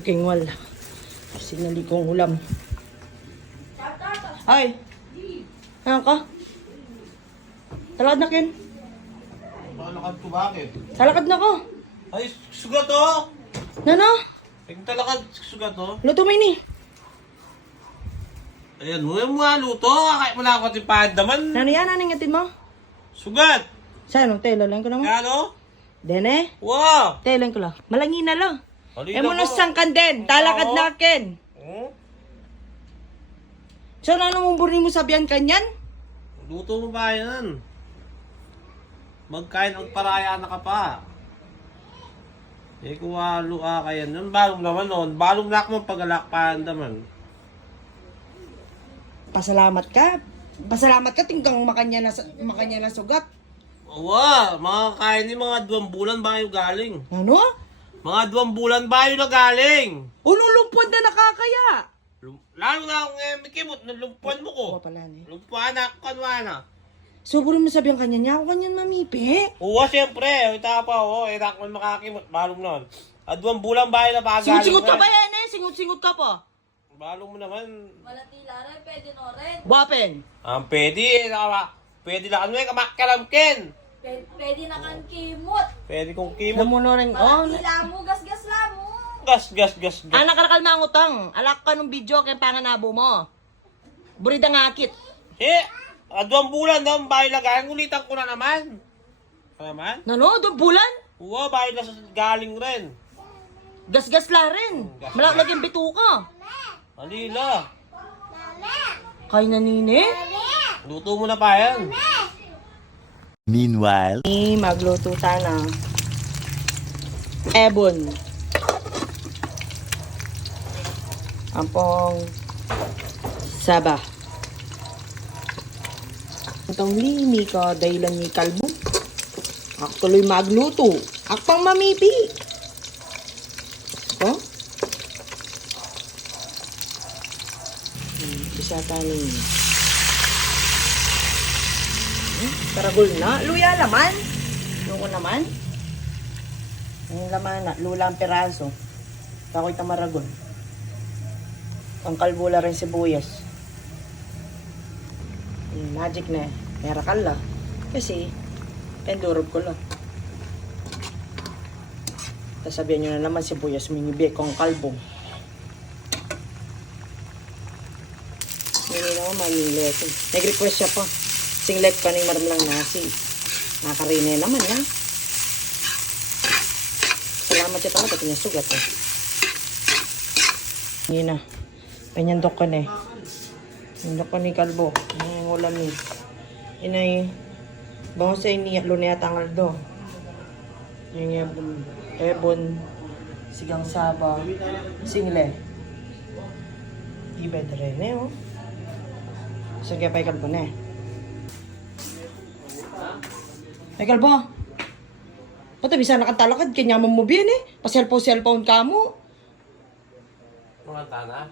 Kingwal. Sinali kong ulam. Ay! Ano ka? Talakad na, Ken. Talakad ko bakit? Talakad na ko. Ay, sugat to! Nano? Ay, talakad, sugat to. Luto mo ini. Ayan mo yung mga luto. Kahit mo na ako tipad naman. Nano yan? Anong ngatin mo? Sugat! Saan? Tela lang ko naman. Kaya ano? Dene? Wow! Tela lang ko lang. Malangin na lang. Halina Eh mo mo. sangkan din. Talakad na, Ken. Hmm? So, ano mong burni mo sabihan kanyan? Luto mo ba yan? Magkain ang paraya na ka pa. Eh, kuha lua ka yan. Yung balong naman nun. Balong na ako pag-alakpan naman. Pasalamat ka. Pasalamat ka. Tingkang makanya na sugat. Wow! Mga kain ni mga 2 bulan ba kayo galing? Ano? Mga 2 bulan ba kayo na galing? Ululumpod na nakakaya. Lalo na akong mikimot, nalumpuan mo ko. Oo pala ni. Lumpuan na ako kanwana. So, puro mo sabihan kanya niya. Ako kanyan mamipi. Oo, siyempre. Ita pa, itak mo makakimot. Balong nun. At 2 bulan ba kayo na pagaling? Singut-singut ka ba yan eh? Singut-singut ka pa. Balong mo naman. Malatila rin, pwede no rin. Buwapen. Pwede. Pwede lang ano kamakkalamkin. Pwede na kang kimot. Pwede kong Alam kimot. mo na rin. Oh, Malatila mo, gas-gas lang mo. Gas. anak ka mga utang. Alak ka nung video kay panganabo mo. Burida nga akit. At 2 bulan daw, bahay lagayan. Ulitan ko na naman. Ano naman? Nano? Doon bulan? Oo, bahay na galing rin. Gas-gas la rin. Malagyan bituka. Alila. Kay nanine? Luto mo na pa yan. Meanwhile, Magluto na. Ebon. Ampong Saba. Itong lini ka dahilan ni Kalbo. Ako tuloy magluto. Akpang mamipi. Oh? Isa tanin. Karagol na. Luya laman. Luko naman. Ang laman na. Lula ang peraso. Tako'y tamaragol. Ang kalbula rin sibuyas. Magic na eh. Merakal la. Kasi, pendurog ko lang. Tapos sabihan nyo na naman sibuyas. Minibi kong kalbong. Hindi naman manilet. Nag-request siya pa. Singlet ka ng maramlang nasi. Nakarine naman ya. Salamat siya talaga. Kanya sugat eh. Hindi na. Panyandok ka na eh. Panyandok ka ni Kalbo. Ang ulam ni. Inay. Bango sa iniyak. Lunayat ang aldo. Yung ebon. Sigang saba. Single. Ibed rin eh oh. Sige pa Kalbo na eh. Ay Kalbo. Pati bisa nakatalakad. Kanya mo biyan eh. Pa-cellphone ka mo. Mga tana.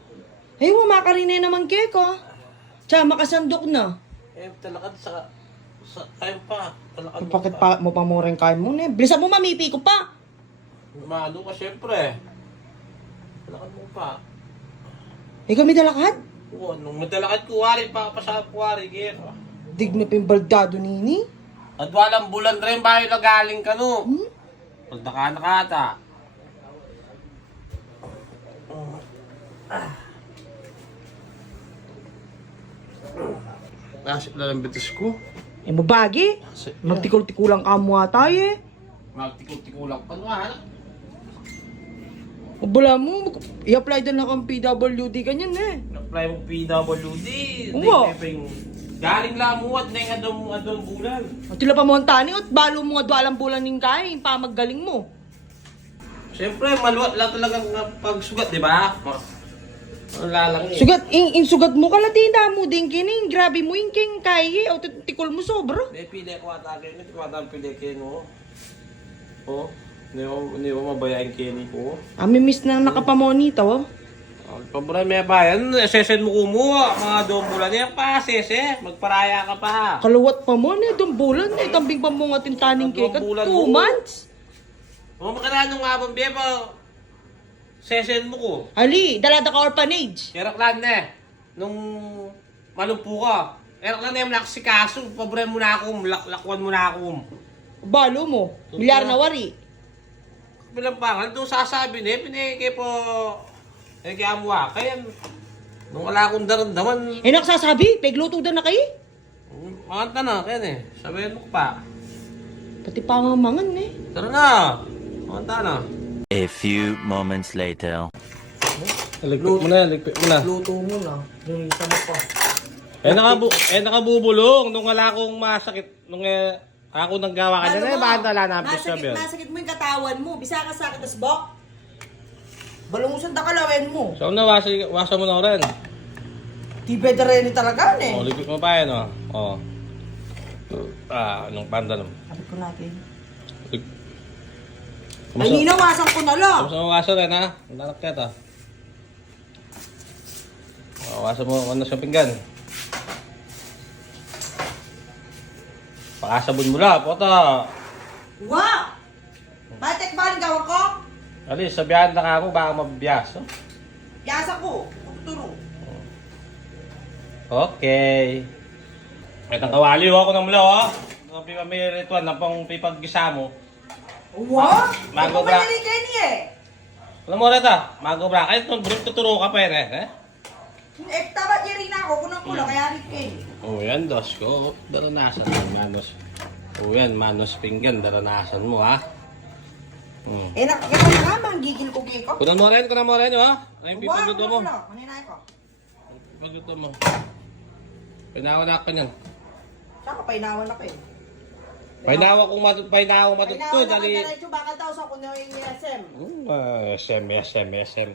Ay, makarinay naman keko. Tsaka makasandok na. Talakad sa tayo pa. Talakad mo Bakit pa mo pa mo rin kain mo na? Bilisan mo mamipi ko pa. Mano ka syempre. Talakad mo pa. Ay kami dalakad. Oo, nung madalakad kuwari pa sa kuwari, gero. Dig na pimbaldado nini. At walang bulan rin ba yung nagaling ka no? Pag nakata. Nasip na lang bitis ko. Eh mabagi. Magtikol-tikulang ka mo ata eh. Magtikul-tikulang pa naman. Bala mo, i-apply din na kang PWD kanyan eh. Apply mo PWD. Oo. Galing lang mo at na yung adong bulan. At tila pa mo ang tani at balo mo nga dualang bulan ning kain pa maggaling mo. Siyempre, maluwat lang talaga pagsugat, di ba? Wala lang eh. Sugat, sugat mo kalatina mo din kining. Grabe mo yung king kay o tikol mo sobra. May pili ko ata kayo. Hindi ko ata pili kayo mo. Oh, hindi ko mabayain kayo ni ko. Ami miss na nakapamonita oh. Pabra may bayan, sesend mo kumuha. Mga 2 bulan yan pa, sese. Magparaya ka pa. Kaluwat pa mo na itong bulan na itambing pa mo nga tintaning Dalawang keka. bulan 2 mo. months. Mga makaraan nung abang biya pa. Sesen mo ko. Ali, dalada ka orphanage. Erak lang na eh. Nung malumpo ka. Erak lang na yung naksikaso. Pabre mo na ako. Lakwan mo na ako. Balo mo. Milyar na wari. Bilang pangal, doon sasabi na eh. Pinigay po. Kaya mo kaya nung wala akong daramdaman. Eh, nakasasabi, pegluto daw na kayo. Makanta na, kaya eh. Sabihin mo pa. Pati pangamangan eh. Tara na. Makanta na. A few moments later. Ligpit mo na, ligpit mo na. Luto mo na. Yung isa mo pa. Nakabubulong nung wala akong masakit. Nung ako nang gawa ka na, bakit wala na ang sabi? Masakit mo yung katawan mo. Bisa ka sakit as bok. Balungusan da kalawin mo. So na, wasa mo na rin. Tibe da rin talaga eh. Oh, ligpit mo pa yan, oh. Oh. Anong panda naman. Sabi ko natin. Kumusta? Ay, ninawasan ko na lang. Kumusta mo wasa rin, ha? Ang anak ka ito. Wasa mo, ano sa pinggan? Pakasabon mo lang, pota. Wow! Batek ba ang gawin ko? Alis, sabihan na ka mo, baka mabiyas. Oh? Yasa ko. Turo. Okay. Itang kawali ako ng mula, oh. Ang pipamilituan na pang pipag-gisa mo. Wow! Mago Ito ba? madali kayo niya eh. Alam mo rin mago ba? Kahit nung brief tuturo ka pa yun, eh. Tama niya rin ako. Kunang kulo, kaya rin kayo. Oh, yan, dos ko. Daranasan mo, manos. Oh, yan, manos pinggan. Daranasan mo, ha? Eh, nakakita na nga, manggigil ko kiko. Kunan mo rin, ha? Ano yung pipagluto mo? Maninay ko. Pipagluto mo. Pinawanak ka niyan. Saka painawan ako eh. Painawa matutto, Painawan ako dali. diretso, baka daw sa kuno yung SM. SM.